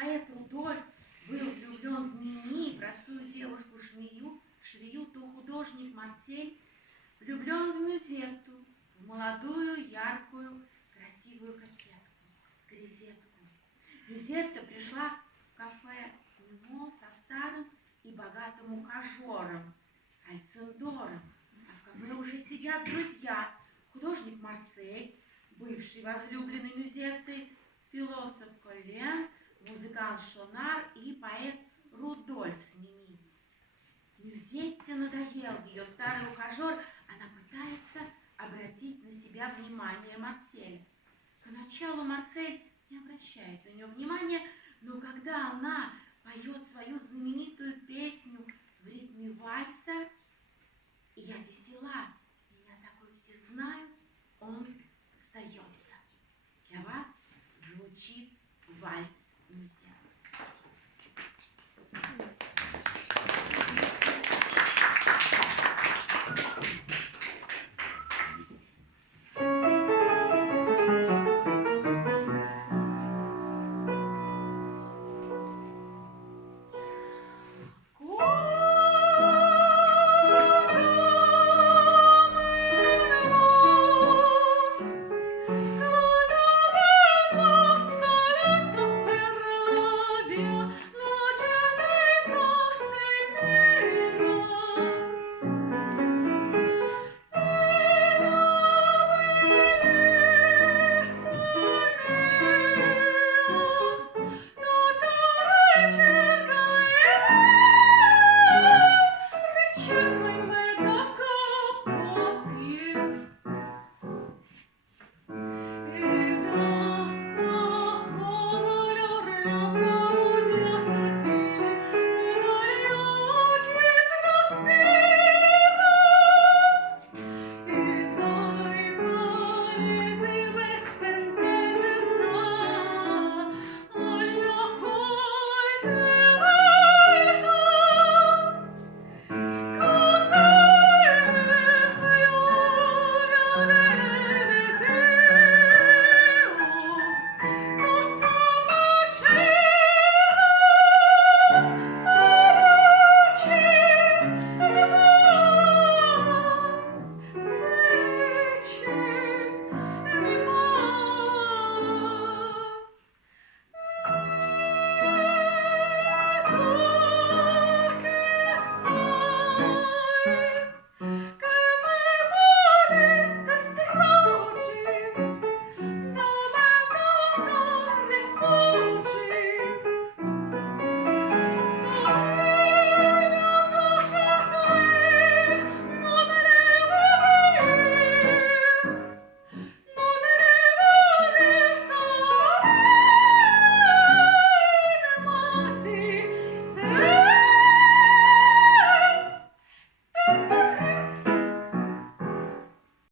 поэт Рудольф был влюблен в Мими, простую девушку-швею, то художник Марсель влюблен в Мюзетту, в молодую, яркую, красивую кокетку, Гризетку. Мюзетта пришла в кафе Немо со старым и богатым ухажером Альциндором, а в кафе уже сидят друзья: художник Марсель, бывший возлюбленный Мюзетты, философ Коллен, музыкант Шонар и поэт Рудольф с Мими. Мюзетте надоел ее старый ухажер, она пытается обратить на себя внимание Марселя. Поначалу Марсель не обращает на нее внимания, но когда она поет свою знаменитую песню в ритме вальса «Я весела, меня такой все знают», он сдается. Для вас звучит вальс Мюзетты.